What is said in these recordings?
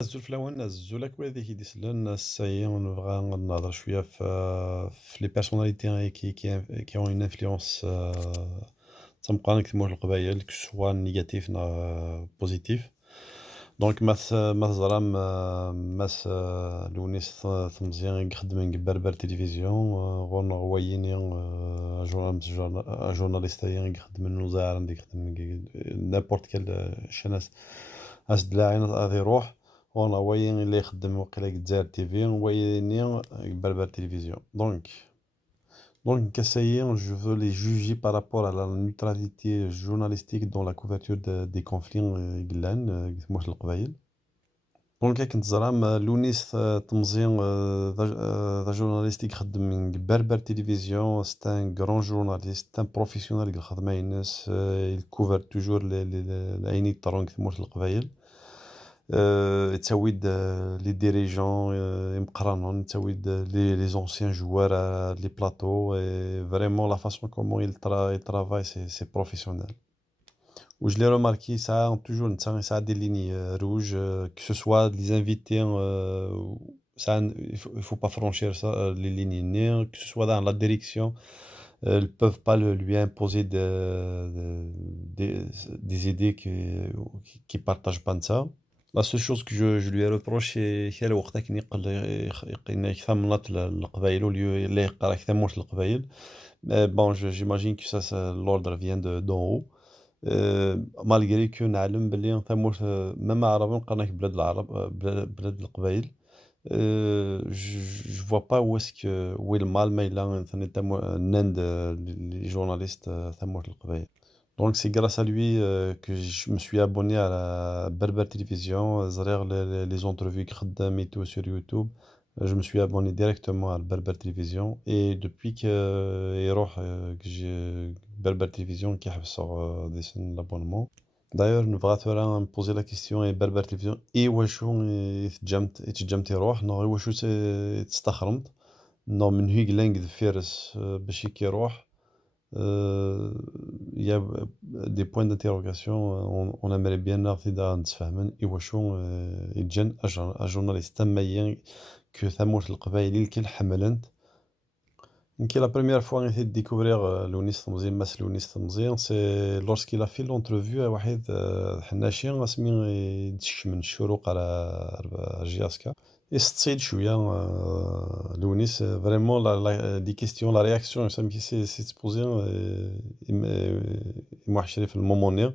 الزول في الأول الزولك وهذيك يدسلن السايي نبغى نهضر شوية في لي بيرسوناليتي كي ont une influence تنبقى نكتمو في القبايل كو سوا نيجاتيف نا بوزيتيف. دونك ماث زرام ماس لونيس ثمزيان يخدم بربر تلفزيون غون غواييني جورناليستايا يخدم النزاع عندي يخدم نابورت كال شناس اسد لاعين غادي يروح وانا وين اللي يخدم وقيلا الجزائر تيفي وين بربر تلفزيون. Donc, Kassaïen, je veux les juger par rapport à la neutralité journalistique dans la couverture des conflits glan, moi je le Donc, كنت زعما لونيس تمزيان ذا جورناليستيك خدم من بربر تلفزيون. C'est un grand journaliste, c'est un professionnel اللي خدمه الناس il couvre toujours العيني طرون كما القبايل. تسويد لي ديريجون مقرانون تسويد لي anciens joueurs les plateaux et vraiment la façon comment il travaille c'est professionnel. Où je l'ai remarqué, ça a toujours ça a des lignes rouges, que ce soit les invités, ça, il faut pas franchir ça, les lignes noires, que ce soit dans la direction, ils peuvent pas lui imposer des idées qui partagent pas de ça. La seule chose que je lui ai reproché هي الوقت كي يقل يثمنط القبايل واللي يقرا كثموش القبايل. Bon, j'imagine que ça l'ordre vient d'en haut. مالغري كو نعلم بلي ثموش مما عربي قرناك بلاد العرب بلاد القبايل. Je vois pas où est-ce que où est le mal مايلا نند les journalistes ثموش القبايل. Donc c'est grâce à lui que je me suis abonné à la Berber Télévision, les entrevues خدام et tout sur YouTube. Je me suis abonné directement à la Berber Télévision et depuis que que j'ai Berber Télévision qui a sorti l'abonnement. D'ailleurs, nous allons me poser la question et Berber Télévision et واشو تجمت يروح نو واشو تستخرمت نو من هيك لانك فيرس باش يروح. Il y a des points d'interrogation. On aimerait bien نعرف نتفاهمن واش يتجن journaliste تمايا que ثموش القبايل الكل حملنت. يمكن la première fois j'ai découvert لونيس تمزيان ماس لونيس تمزيان c'est lorsqu'il a fait l'entrevue واحد حناشي اسمي يدش من الشروق على جياسكا يستصيد شويه لونيس فريمون دي كيستيون لا رياكسيون سامي سي بوزيان موح شريف المومونير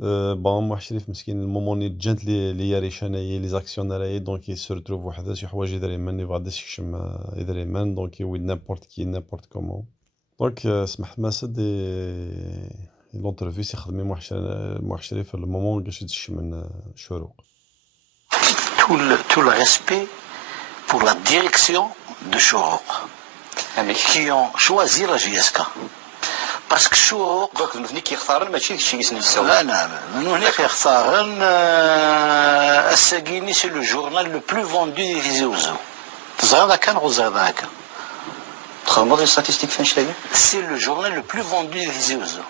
بون موح شريف مسكين الموموني جانت لي ياريشان هي لي زاكسيونير دونك يسور تروف وحده شي حوايج يدير يمن يبغى يشم يدير يمن دونك يويد نابورت كي نابورت كومون دونك سمحت ماسد لونترفيو سي خدمي موح شريف في المومون باش يدش من الشروق. Tout le respect pour la direction de Choroq, qui ont choisi la JSK. Parce que Choroq... Donc, nous venons qui يختارن ماشي الشيء اللي نسوي. لا لا من هنا يختارن الساقيني سي لو جورنال لو بلو فوندو دي تيزي وزو. تزغى كان غزغ هكا. تخمر لي ستاتيستيك فين شلاقي؟ سي لو جورنال لو بلو فوندو دي تيزي وزو.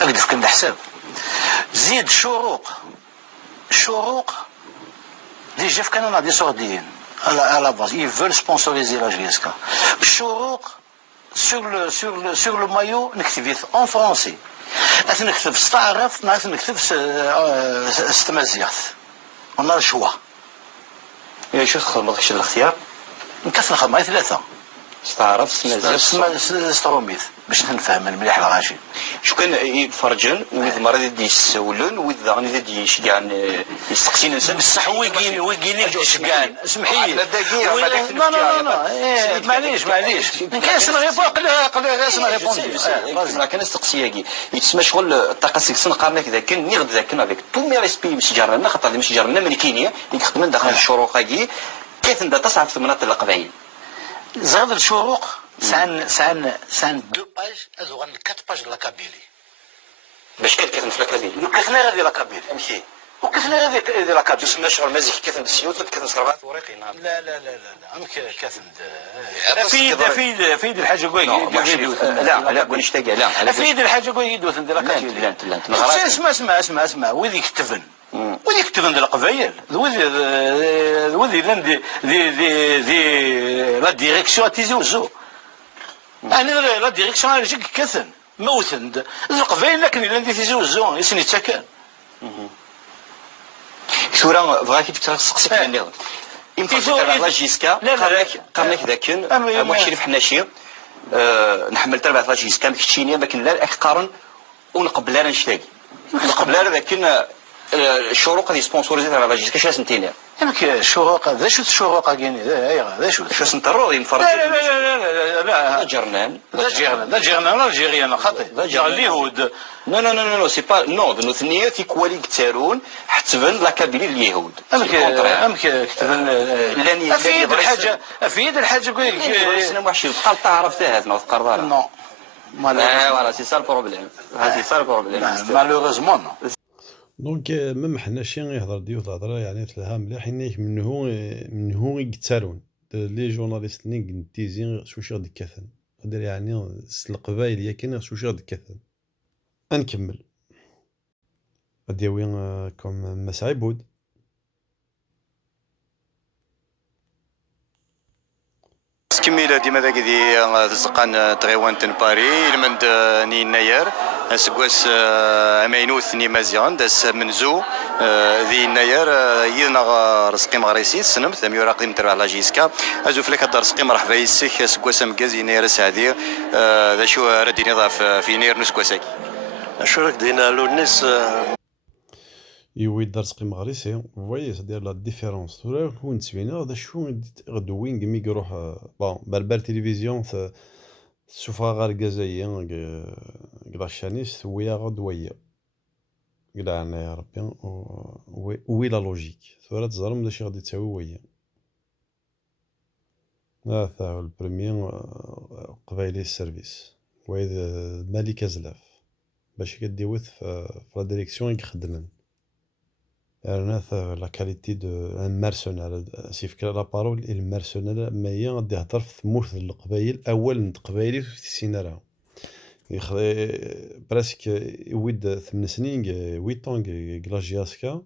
أقدر كان الحساب. زيد Choroq, les chefs canadiens des Sardines, à la base, ils veulent sponsoriser la GSK. Choroq, sur le maillot, نكتب en français. نكتب ستعرف نكتب ستمازيغ. On a le choix. شو تخمر شو الاختيار؟ نكثر خدمة ثلاثة. ستعرف ستمازيغ ستروميث. باش نفهم المليح الغاشي شو كان يتفرجن وإذا مرة يدي يسولن وإذا غني يدي يشجعن يسقسين إنسان بصح ويقيني يشجعن اسمحي لا معليش كاين سنغيبو قل سنغيبو كان استقسياكي يتسمى شغل الطاقة سيكسن قارنا كذا كان نغد ذاكن افيك تو مي ريسبي مش جارنا خاطر مش جارنا ملكينيا اللي خدمنا داخل الشروقاكي كيف ندا تصعب في المناطق القبائل زاد الشروق سان دو باج هذو غن 4 باج لا كابيلي باش كيف في الكابيلي كيفنا غادي لا كابيلي امشي وكيفنا غادي لا كابيلي تسمى شغل مازيك كيف السيوط كيف صربات وريقين لا انا كيف فيد الحاجه كوي لا بغيتش تاقي لا فيد الحاجه كوي يدوث ندير لا كابيلي لا اسمع ويلي يكتفن كذن القبائل ذوذي لان دي لا ديريكسيون تيزي وزو انا لا ديريكسيون على جيك كثن موثن القبائل لكن لان دي تيزي وزو يسني تسكن ثورة بغاك تسقسيك النظام يمكن تتابع لا جيسكا قرنك ذاك مو شريف حناشي نحمل تبع لا جيسكا مكتشيني لكن لا اقارن ونقبل لا نشتاقي نقبل لا لكن الشروق هذه سبونسوريزيت على لا جيسكا شنو سنتين يمك الشروق ذا شو الشروق كاين ذا شو سنترو ينفرد لا جرنان ذا جيرنان الجيريان خاطي ذا اليهود نو سي با نو ذو ثنيه تيكوالي كتارون حتبن لا كابيلي اليهود امك كتبن افيد الحاجه سنه واحد بقى تعرف هذا ما تقرر نو فوالا سي سا البروبليم هذه سا البروبليم مالوغوزمون نو دونك ميم حنا شي يهضر ديو الهضره يعني تلها مليح حيناك من هو يقتالون لي جورناليست نيك نتيزين شوشي غادي كاثن غادي يعني القبايل يا كاين شوشي غادي كاثن نكمل غادي وين كوم مسعبود كميلة ديما ذاك دي تزقان تغيوانتن باري المند ني ناير اسكواس امينوث ني مازيغان داس منزو ذي ناير يدنا رزقي مغريسي سنم ثم يراقي متربع لا جيسكا ازو فلك هاد رزقي مرحبا يسك اسكواس مكازي ناير سعدي ذا شو ردي نضاف في نير نسكواساك شو راك دينا لو الناس يويد رزقي مغريسي فوايي سدير لا ديفيرونس تورا كون تسوينا هذا شو غدوين كمي يروح بون بربر تلفزيون تشوفها غير الجزائريين كلاشانيس ويا غدويه قلع انا يا ربي وي لا لوجيك تورا تزرم داكشي غادي تساوي ويا هذا هو البريمير قبايلي السيرفيس ويد مالك زلاف باش كديوث في لا ديريكسيون يخدمن la qualité d'un mercenaire سي فكرة لا بارول المرسونير ما هي غادي يهضر في ثمورث القبايل اول قبايلي في السيناريو براسك يويد 8 سنين 8 طون كلاجياسكا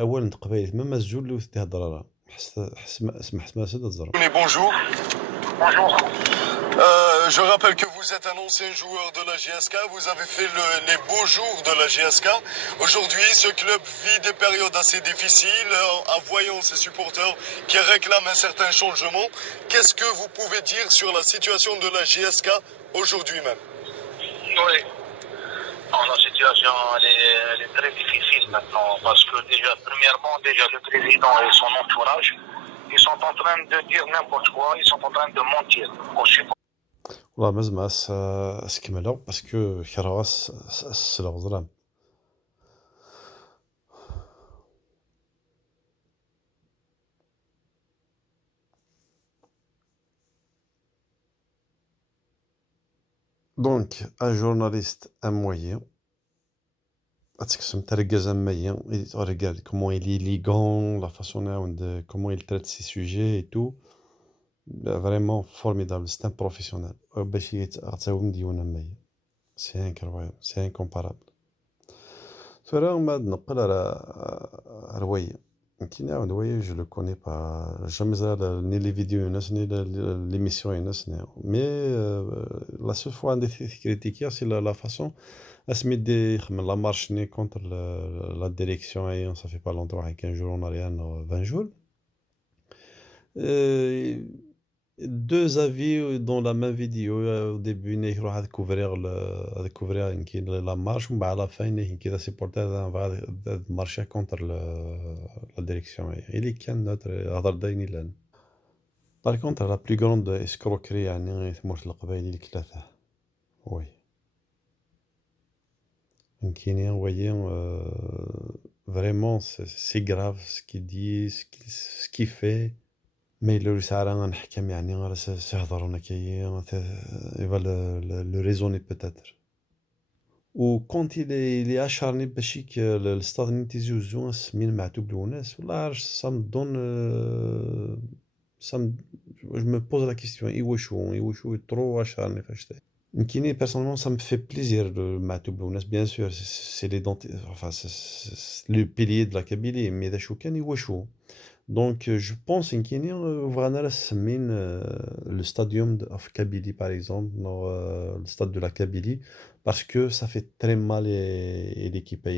اول قبايل ما الزول اللي تهضر راه اسمح سيد تزرب Bonjour. Je rappelle que vous êtes un ancien joueur de la GSK, vous avez fait les beaux jours de la GSK. Aujourd'hui, ce club vit des périodes assez difficiles en voyant ses supporters qui réclament un certain changement. Qu'est-ce que vous pouvez dire sur la situation de la GSK aujourd'hui même? Oui. Non, la situation elle est très difficile maintenant parce que premièrement, le président et son entourage, ils sont en train de dire n'importe quoi, ils sont en train de mentir aux supporters. والله مازال اسكملو باسكو كراس السلام ظلام دونك ان جورناليست ان موين اتكسم تركز مايا regarde comment il est élégant la façon dont comment il traite ses sujets et tout vraiment formidable c'est un professionnel باش يتساوم ديونا مايا سي انكرويبل سي انكومبارابل فرا ما نقل على روايه كاين عاود روايه جو لو كوني با جامي زال ني لي فيديو ناس ني ليميسيون ناس مي لا سول فوا عندي كريتيكير سي لا فاصون اسمي دي خمن لا مارش ني كونتر لا ديريكسيون اي صافي با لونطون واحد 15 جور اون اريان 20 جور deux avis dans la même vidéo au début il يروح découvrir يمكن la marche ومن بعد la fin يمكن كذا supporter va marcher contre la direction اللي كان نوتر هضر دايني لان par contre la plus grande escroquerie يعني ثمورة القبائل الثلاثة وي يمكن voyez vraiment c'est grave ce qu'il dit ce qu'il fait mais le ساعة نحكم يعني غير سيهضرونا كي le raisonner peut-être و كونت il est acharné باش الستاد اللي تيجي وزو سمين معتوب لوناس والله عارف صمدون je me pose la question ايوشو ترو acharné فاش يمكنني personnellement ça me fait plaisir مع تبوناس bien sûr c'est enfin c'est le pilier de la Kabylie mais إذا شو كان يواشو donc je pense يمكنني بغانا راه سمين le stadium of Kabylie par exemple le stade de la Kabylie parce que ça fait très mal et l'équipe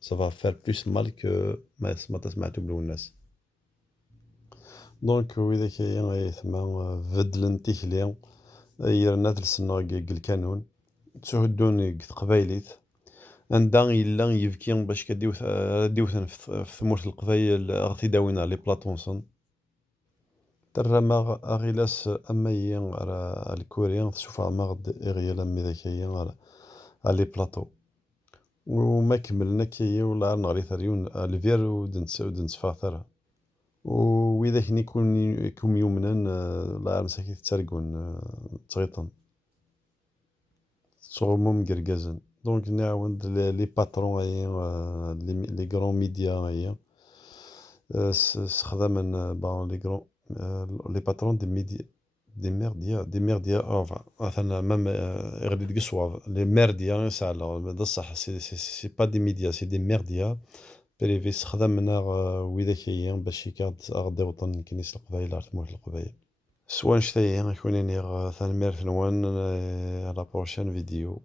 ça va faire plus mal que ما تسمع تبوناس donc وإذا كاين ثما فدلن تيكلي يرنا تلسنا الكانون تهدون قبايليت عندها إلا يبكي باش ديوثن في ثمورة القبايل غثي داوينا لي بلاطونسون ترى ما أغيلاس أما هي الكوريان تشوفها ما غد إغيالا مي ذاك هي لي بلاطو وما كملنا كي ولا نغري ثريون الفير ودنس فاثر وإذا كان يكون يومنا لا مساكي تسرقون تغيطن صغمهم قرقازن دونك نعاود لي باترون هي لي غران ميديا هي استخدام بون لي باترون دي ميديا دي ميرديا مثلا ميم غادي ديك الصواب لي ميرديا سالا بصح سي با دي ميديا سي دي ميرديا بريفي استخدامنا وإذا كاين باش غادي وطن كنيس القبايل تموت القبايل سوا نشتي يكون ثاني ميرث نوان على بروشين فيديو